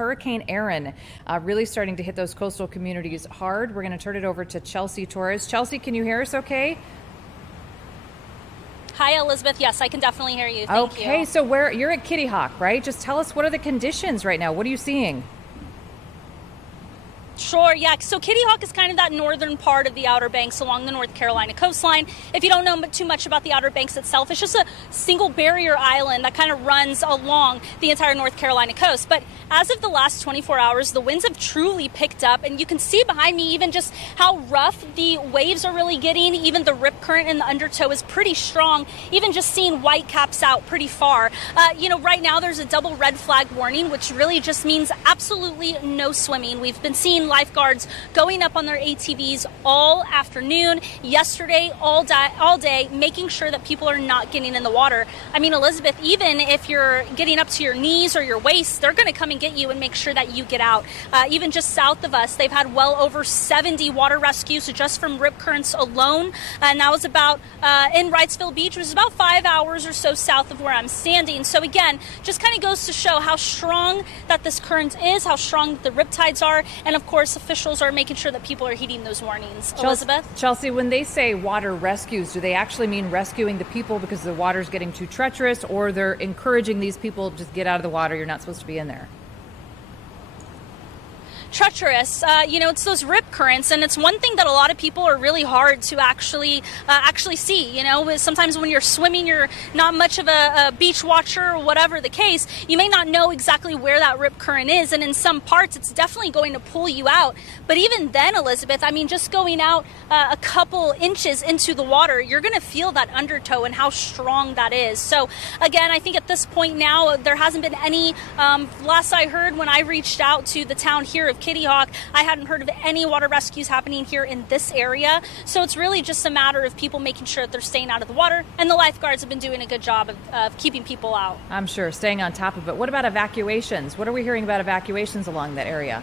Hurricane Erin really starting to hit those coastal communities hard. We're going to turn it over to Chelsea Torres. Chelsea, can you hear us okay? Hi, Elizabeth. Yes, I can definitely hear you. Thank you. Okay, so you're at Kitty Hawk, right? Just tell us, what are the conditions right now? What are you seeing? Sure, yeah. So Kitty Hawk is kind of that northern part of the Outer Banks along the North Carolina coastline. If you don't know too much about the Outer Banks itself, it's just a single barrier island that kind of runs along the entire North Carolina coast. But as of the last 24 hours, the winds have truly picked up, and you can see behind me even just how rough the waves are really getting. Even the rip current in the undertow is pretty strong, even just seeing white caps out pretty far. Right now there's a double red flag warning, which really just means absolutely no swimming. We've been seeing lifeguards going up on their ATVs all afternoon, yesterday, all day, making sure that people are not getting in the water. I mean, Elizabeth, even if you're getting up to your knees or your waist, they're going to come and get you and make sure that you get out. Even just south of us, they've had well over 70 water rescues just from rip currents alone. And that was about in Wrightsville Beach, which is about 5 hours or so south of where I'm standing. So again, just kind of goes to show how strong that this current is, how strong the riptides are, and of course, officials are making sure that people are heeding those warnings. Elizabeth? Chelsea, when they say water rescues, do they actually mean rescuing the people because the water's getting too treacherous, or they're encouraging these people to just get out of the water, you're not supposed to be in there? Treacherous, it's those rip currents, and it's one thing that a lot of people are really hard to actually see. Sometimes when you're swimming, you're not much of a beach watcher or whatever the case. You may not know exactly where that rip current is, and in some parts, it's definitely going to pull you out. But even then, Elizabeth, I mean, just going out a couple inches into the water, you're going to feel that undertow and how strong that is. So again, I think at this point now, there hasn't been any. Last I heard, when I reached out to the town here of Kitty Hawk, I hadn't heard of any water rescues happening here in this area. So it's really just a matter of people making sure that they're staying out of the water, and the lifeguards have been doing a good job of keeping people out. I'm sure, staying on top of it. What about evacuations? What are we hearing about evacuations along that area?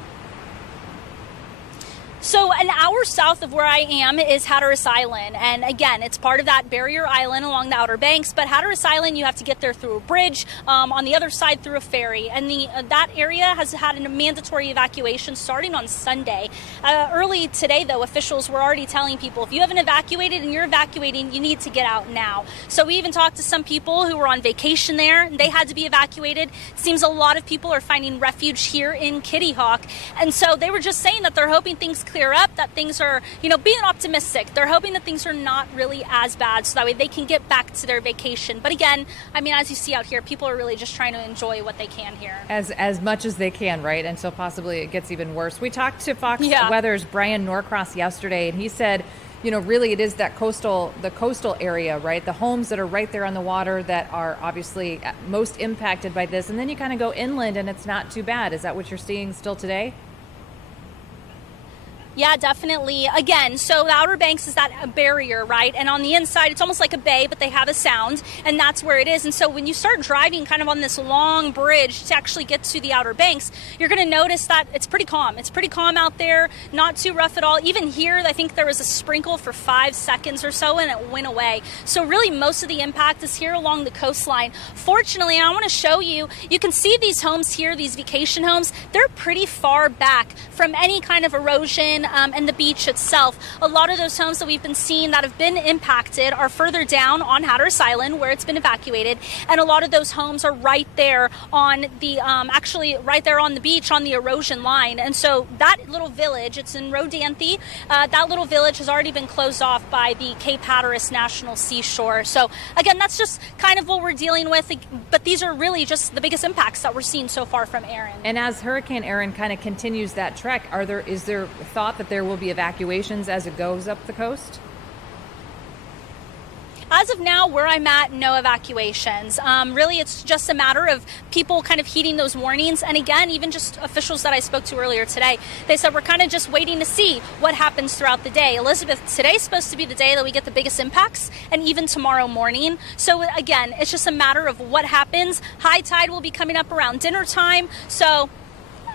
So an hour south of where I am is Hatteras Island. And again, it's part of that barrier island along the Outer Banks. But Hatteras Island, you have to get there through a bridge, on the other side through a ferry. And that area has had a mandatory evacuation starting on Sunday. Early today, though, officials were already telling people, if you haven't evacuated and you're evacuating, you need to get out now. So we even talked to some people who were on vacation there. They had to be evacuated. It seems a lot of people are finding refuge here in Kitty Hawk. And so they were just saying that they're hoping things clear up, that things are, being optimistic. They're hoping that things are not really as bad, so that way they can get back to their vacation. But again, I mean, as you see out here, people are really just trying to enjoy what they can here. As much as they can, right? Until possibly it gets even worse. We talked to Fox Weather's Brian Norcross yesterday, and he said, really it is the coastal area, right? The homes that are right there on the water that are obviously most impacted by this. And then you kind of go inland and it's not too bad. Is that what you're seeing still today? Yeah, definitely. Again, so the Outer Banks is that barrier, right? And on the inside, it's almost like a bay, but they have a sound, and that's where it is. And so when you start driving kind of on this long bridge to actually get to the Outer Banks, you're going to notice that it's pretty calm. It's pretty calm out there, not too rough at all. Even here, I think there was a sprinkle for 5 seconds or so, and it went away. So really, most of the impact is here along the coastline. Fortunately, I want to show you, you can see these homes here, these vacation homes, they're pretty far back from any kind of erosion and the beach itself. A lot of those homes that we've been seeing that have been impacted are further down on Hatteras Island, where it's been evacuated, and a lot of those homes are right there on the actually right there on the beach on the erosion line. And so that little village, it's in Rodanthe, that little village has already been closed off by the Cape Hatteras National Seashore. So again, that's just kind of what we're dealing with, but these are really just the biggest impacts that we're seeing so far from Erin. And as Hurricane Erin kind of continues that trek, is there thought that there will be evacuations as it goes up the coast? As of now, where I'm at, no evacuations. Really, it's just a matter of people kind of heeding those warnings. And again, even just officials that I spoke to earlier today, they said we're kind of just waiting to see what happens throughout the day. Elizabeth, today's supposed to be the day that we get the biggest impacts, and even tomorrow morning. So again, it's just a matter of what happens. High tide will be coming up around dinner time. So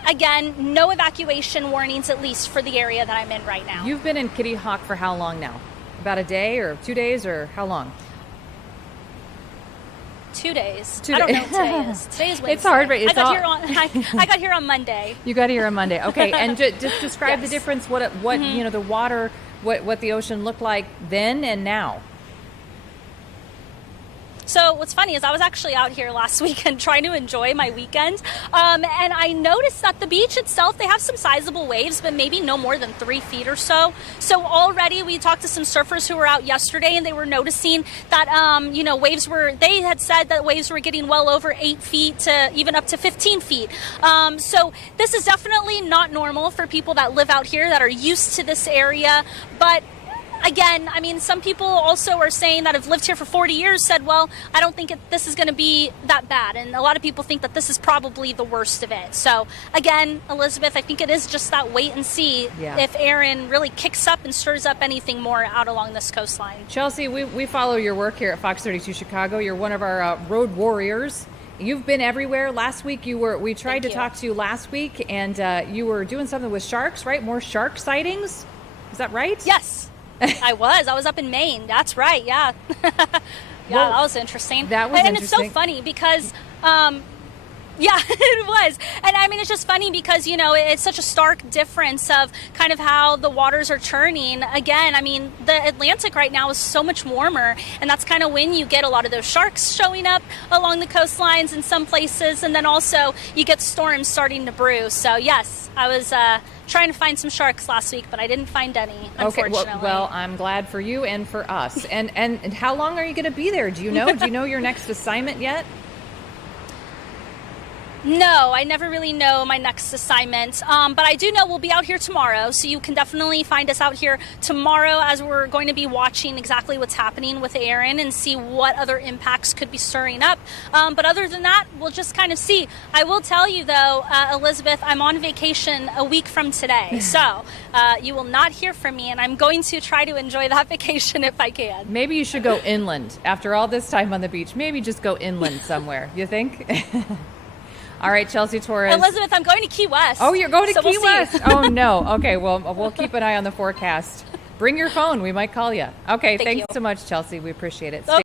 again, no evacuation warnings, at least for the area that I'm in right now. You've been in Kitty Hawk for how long now? About a day or 2 days, or how long? 2 days. I don't know what today is. Today is Wednesday. It's hard, but I got here on Monday. You got here on Monday. Okay, and just describe Yes. the difference. What the water, what the ocean looked like then and now. So what's funny is I was actually out here last weekend trying to enjoy my weekend, and I noticed that the beach itself, they have some sizable waves, but maybe no more than 3 feet or so. So already we talked to some surfers who were out yesterday, and they were noticing that, they had said that waves were getting well over 8 feet to even up to 15 feet. So this is definitely not normal for people that live out here that are used to this area, but again, I mean, some people also are saying that have lived here for 40 years said, well, I don't think this is going to be that bad. And a lot of people think that this is probably the worst of it. So again, Elizabeth, I think it is just that wait and see if Erin really kicks up and stirs up anything more out along this coastline. Chelsea, we follow your work here at Fox 32 Chicago. You're one of our road warriors. You've been everywhere. Last week we tried to talk to you last week, and you were doing something with sharks, right? More shark sightings? Is that right? Yes. I was up in Maine. That's right. Yeah. That was interesting. That was and interesting. It's so funny because, it was. And I mean, it's just funny because, it's such a stark difference of kind of how the waters are churning. Again, I mean, the Atlantic right now is so much warmer, and that's kind of when you get a lot of those sharks showing up along the coastlines in some places. And then also you get storms starting to brew. So yes, I was, trying to find some sharks last week, but I didn't find any, unfortunately. Okay, well, I'm glad for you and for us. And how long are you going to be there? Do you know? Do you know your next assignment yet? No, I never really know my next assignment, but I do know we'll be out here tomorrow, so you can definitely find us out here tomorrow as we're going to be watching exactly what's happening with Erin and see what other impacts could be stirring up. But other than that, we'll just kind of see. I will tell you, though, Elizabeth, I'm on vacation a week from today, so you will not hear from me, and I'm going to try to enjoy that vacation if I can. Maybe you should go inland. After all this time on the beach, maybe just go inland somewhere. You think? All right, Chelsea Torres. Elizabeth, I'm going to Key West. Oh, you're going to Key West? See. Oh, no. Okay, well, we'll keep an eye on the forecast. Bring your phone. We might call you. Okay, thanks so much, Chelsea. We appreciate it.